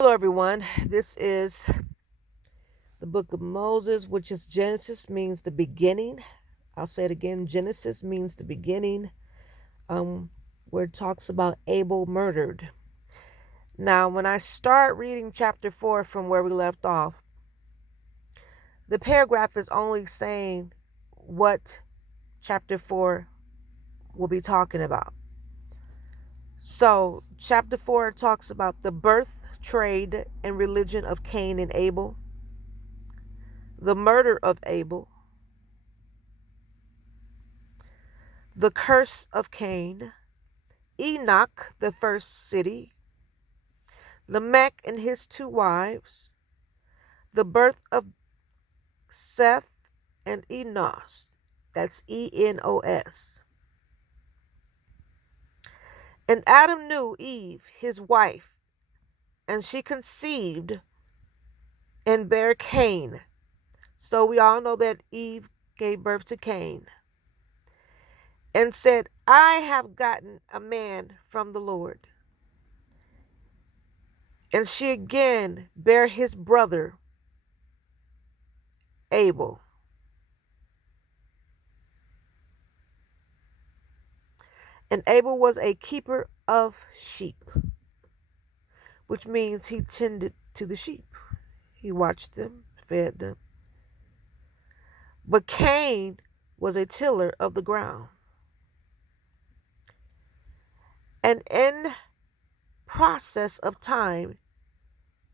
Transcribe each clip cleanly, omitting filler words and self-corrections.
Hello, everyone. This is the book of Moses, which is Genesis, means the beginning. I'll say it again. Genesis means the beginning, where it talks about Abel murdered. Now, when I start reading chapter 4 from where we left off, the paragraph is only saying what chapter 4 will be talking about. So, chapter 4 talks about the birth, trade, and religion of Cain and Abel, the murder of Abel, the curse of Cain, Enoch, the first city, Lamech and his two wives, the birth of Seth and Enos. That's Enos. And Adam knew Eve, his wife, and she conceived and bare Cain. So we all know that Eve gave birth to Cain and said, I have gotten a man from the Lord. And she again bare his brother Abel. And Abel was a keeper of sheep, which means he tended to the sheep. He watched them, fed them. But Cain was a tiller of the ground. And in process of time,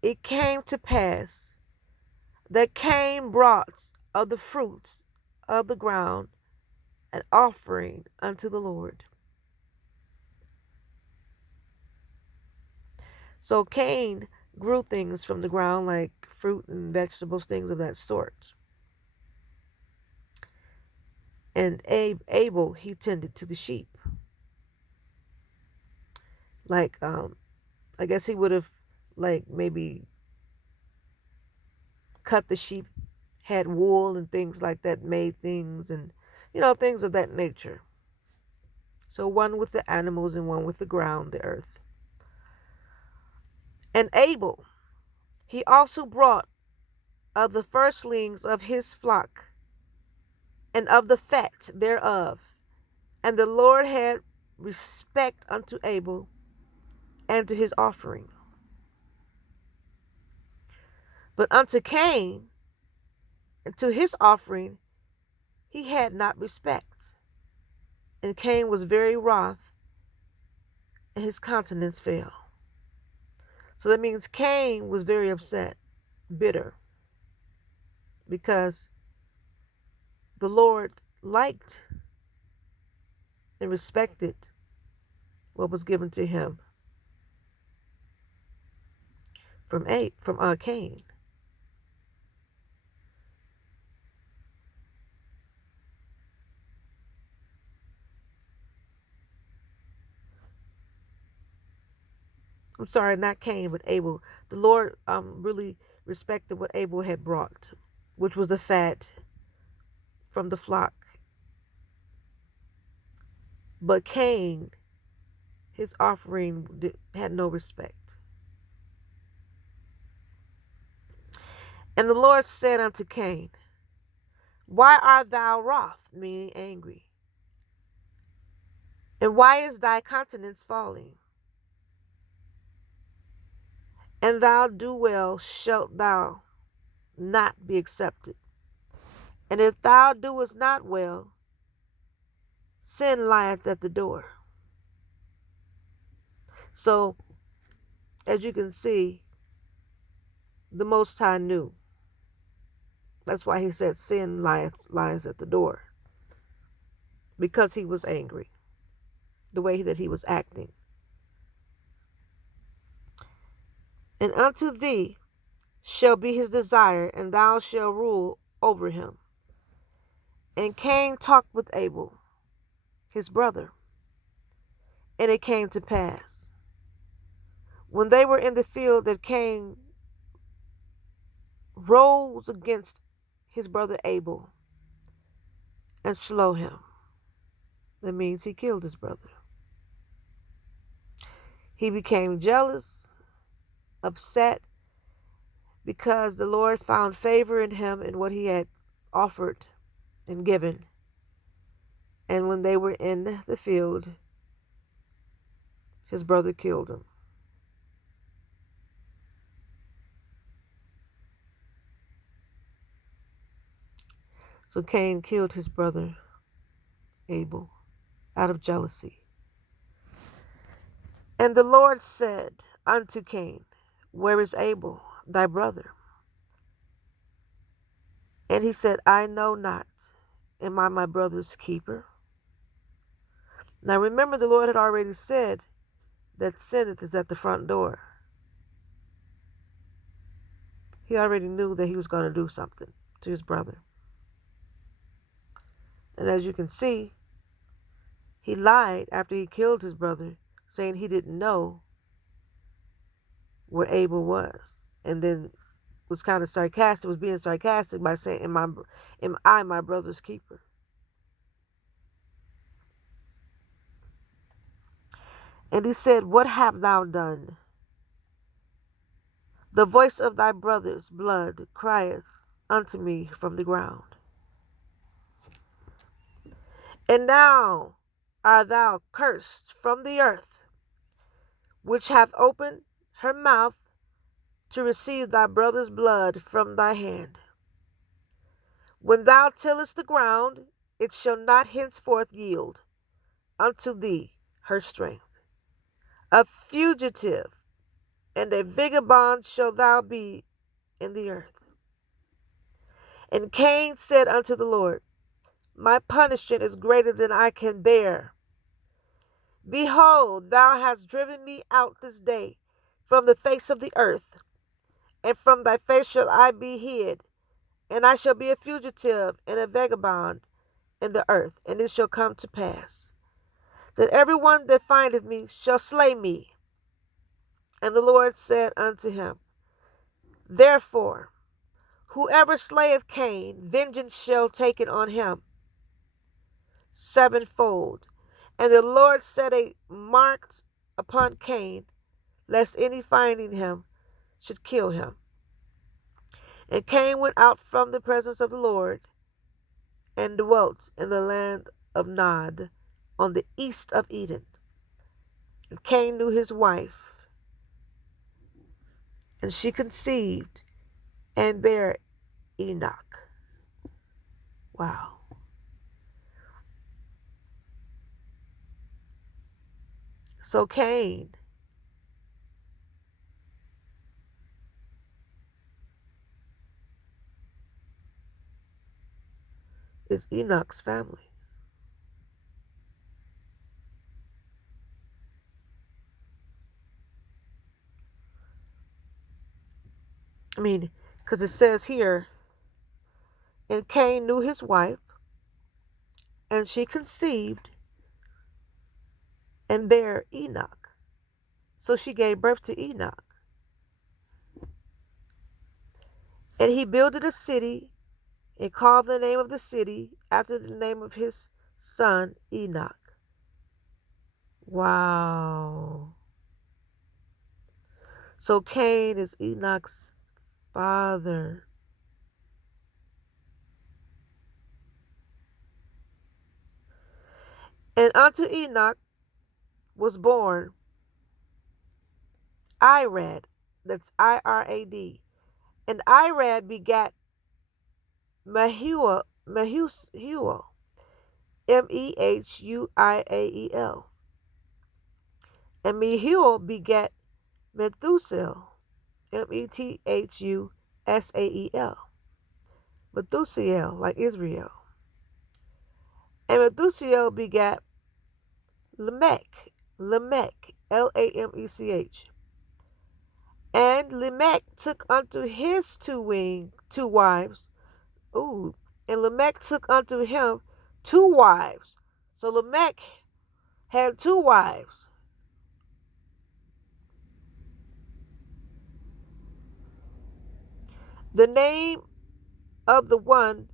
it came to pass that Cain brought of the fruits of the ground an offering unto the Lord. So Cain grew things from the ground like fruit and vegetables, things of that sort. And Abel, he tended to the sheep. Like, I guess he would have, like, maybe cut the sheep, had wool and things like that, made things and, things of that nature. So one with the animals and one with the ground, the earth. And Abel, he also brought of the firstlings of his flock and of the fat thereof. And the Lord had respect unto Abel and to his offering. But unto Cain and to his offering he had not respect. And Cain was very wroth, and his countenance fell. So that means Cain was very upset, bitter, because the Lord liked and respected what was given to him from Cain. I'm sorry, not Cain, but Abel. The Lord really respected what Abel had brought, which was the fat from the flock. But Cain, his offering had no respect. And the Lord said unto Cain, why art thou wroth, meaning angry? And why is thy countenance falling? And thou do well shalt thou not be accepted. And if thou doest not well, sin lieth at the door. So, as you can see, the Most High knew. That's why he said sin lies at the door. Because he was angry, the way that he was acting. And unto thee shall be his desire, and thou shalt rule over him. And Cain talked with Abel, his brother. And it came to pass, when they were in the field, that Cain rose against his brother Abel and slew him. That means he killed his brother. He became jealous upset because the Lord found favor in him in what he had offered and given. And when they were in the field, his brother killed him. So Cain killed his brother Abel out of jealousy. And the Lord said unto Cain, where is Abel, thy brother? And he said, I know not. Am I my brother's keeper? Now remember, the Lord had already said that sin is at the front door. He already knew that he was going to do something to his brother. And as you can see, he lied after he killed his brother, saying he didn't know where Abel was. And then was kind of sarcastic, was being sarcastic by saying, am I my brother's keeper? And he said, what hast thou done? The voice of thy brother's blood crieth unto me from the ground. And now art thou cursed from the earth, which hath opened her mouth to receive thy brother's blood from thy hand. When thou tillest the ground, it shall not henceforth yield unto thee her strength. A fugitive and a vagabond shalt thou be in the earth. And Cain said unto the Lord, my punishment is greater than I can bear. Behold, thou hast driven me out this day from the face of the earth, and from thy face shall I be hid, and I shall be a fugitive and a vagabond in the earth. And it shall come to pass that every one that findeth me shall slay me. And the Lord said unto him, therefore, whoever slayeth Cain, vengeance shall take it on him sevenfold. And the Lord set a mark upon Cain, lest any finding him should kill him. And Cain went out from the presence of the Lord, and dwelt in the land of Nod, on the east of Eden. And Cain knew his wife, and she conceived and bare Enoch. Wow. So Cain is Enoch's family. I mean, because it says here, and Cain knew his wife, and she conceived and bare Enoch. So she gave birth to Enoch. And he builded a city, and called the name of the city after the name of his son Enoch. Wow. So Cain is Enoch's father. And unto Enoch was born Irad, that's Irad. And Irad begat Mehuel, Mehuel, Mehuiael. And Mehuel begat Methusael, Methusael, Methusael, like Israel. And Methusael begat Lamech, Lamech, Lamech. And Lamech took unto his two wives. Ooh, and Lamech took unto him two wives. So Lamech had two wives. The name of the one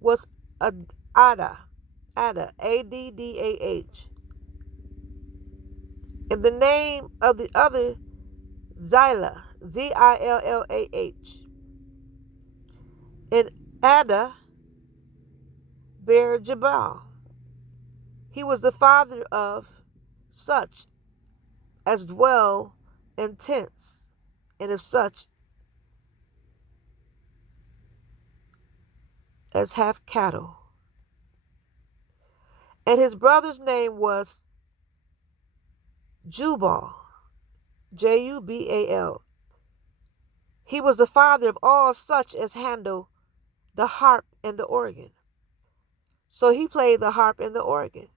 was Ada, Addah. And the name of the other, Zillah, Zillah. And Ada bare Jabal. He was the father of such as dwell in tents, and of such as have cattle. And his brother's name was Jubal, Jubal. He was the father of all such as handle the harp and the organ. So he played the harp and the organ.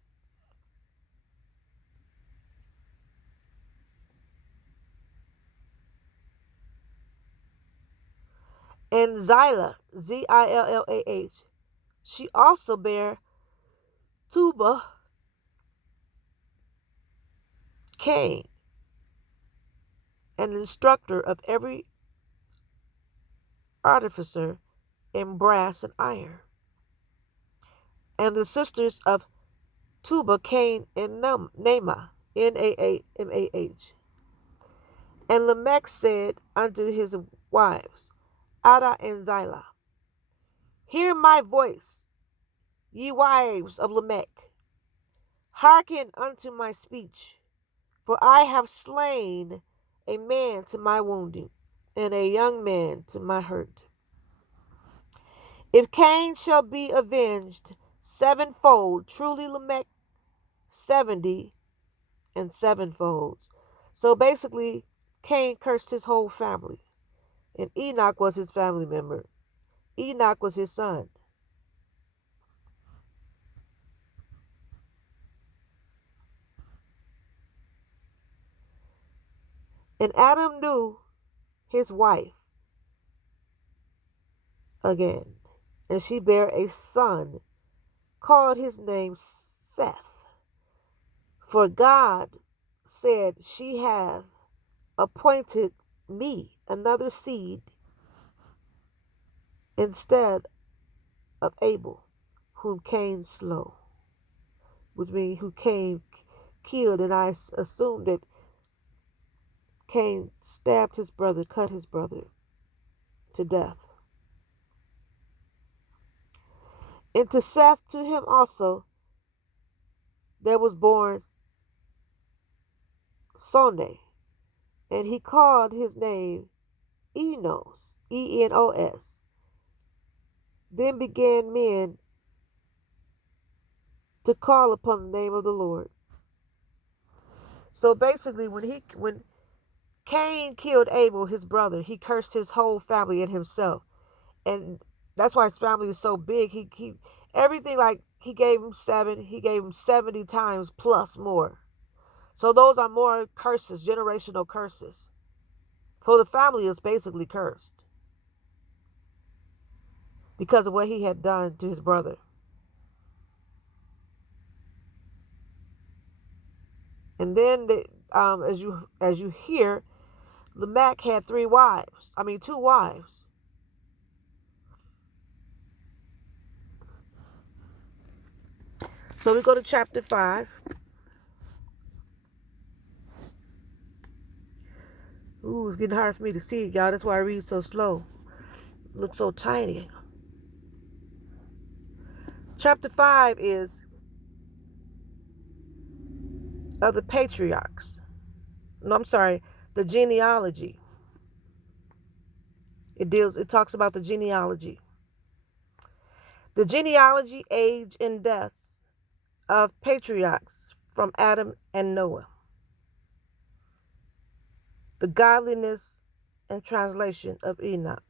And Zillah, Zillah, she also bare Tuba, Cain, an instructor of every artificer in brass and iron. And the sisters of Tuba, Cain, and Naamah, Naamah. And Lamech said unto his wives, Ada and Zillah, hear my voice, ye wives of Lamech. Hearken unto my speech, for I have slain a man to my wounding, and a young man to my hurt. If Cain shall be avenged sevenfold, truly Lamech 70 and sevenfold. So basically, Cain cursed his whole family, and Enoch was his family member. Enoch was his son. And Adam knew his wife again, and she bare a son, called his name Seth. For God said, she hath appointed me another seed instead of Abel, whom Cain slew, which means who Cain killed. And I assume that Cain stabbed his brother, cut his brother to death. And to Seth, to him also, there was born Sonne, and he called his name Enos, Enos. Then began men to call upon the name of the Lord. So basically, when Cain killed Abel, his brother, he cursed his whole family and himself, and that's why his family is so big. He everything, like he gave him 7, he gave him 70 times plus more. So those are more curses, generational curses. So the family is basically cursed because of what he had done to his brother. And then as you hear, Lamech had 2 wives. So we go to chapter 5. Ooh, it's getting hard for me to see it, y'all. That's why I read so slow. It looks so tiny. Chapter 5 is of the patriarchs. No, I'm sorry, the genealogy. It talks about the genealogy. The genealogy, age, and death of patriarchs from Adam and Noah. The godliness and translation of Enoch.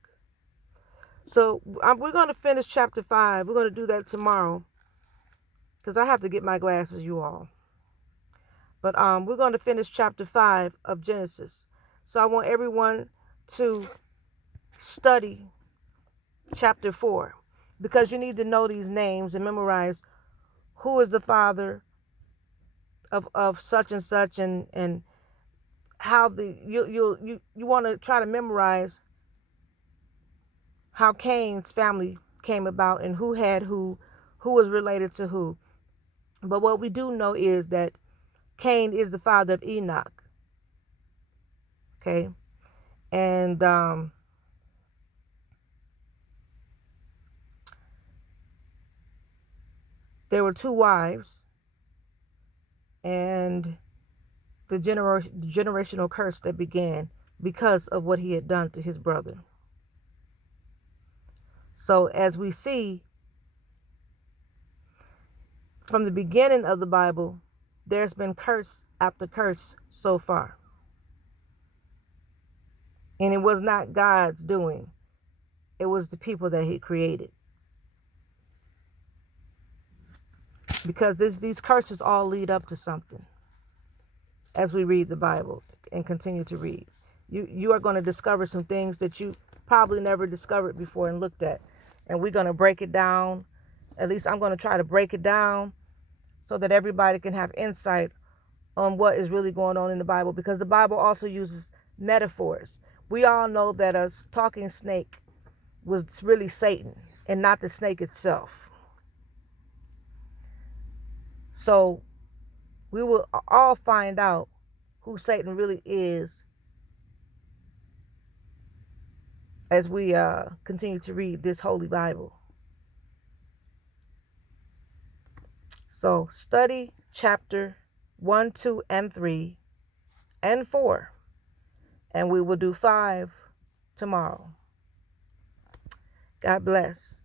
So we're going to finish chapter 5. We're going to do that tomorrow because I have to get my glasses, you all. But we're going to finish chapter 5 of Genesis. So I want everyone to study chapter 4 because you need to know these names and memorize who is the father of such and such, and how you want to try to memorize how Cain's family came about and who had who was related to who. But what we do know is that Cain is the father of Enoch. Okay? And there were two wives, and the generational curse that began because of what he had done to his brother. So, as we see from the beginning of the Bible, there's been curse after curse so far. And it was not God's doing, it was the people that he created. Because these curses all lead up to something as we read the Bible and continue to read. You are going to discover some things that you probably never discovered before and looked at. And we're going to break it down. At least I'm going to try to break it down so that everybody can have insight on what is really going on in the Bible, because the Bible also uses metaphors. We all know that a talking snake was really Satan and not the snake itself. So we will all find out who Satan really is as we continue to read this Holy Bible. So study chapter 1, 2, and 3, and 4. And we will do 5 tomorrow. God bless.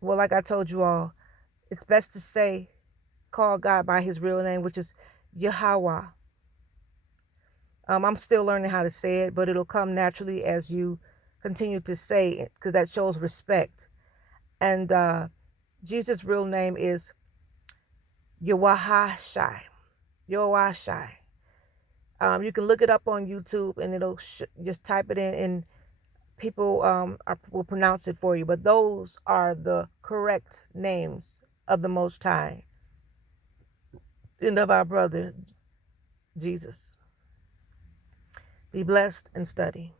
Well, like I told you all, it's best to call God by his real name, which is Yahweh. I'm still learning how to say it, but it'll come naturally as you continue to say it, because that shows respect. And Jesus' real name is Yahweh. Yahweh. You can look it up on YouTube, and it'll just type it in, and people will pronounce it for you. But those are the correct names of the Most High and of our brother Jesus. Be blessed and study.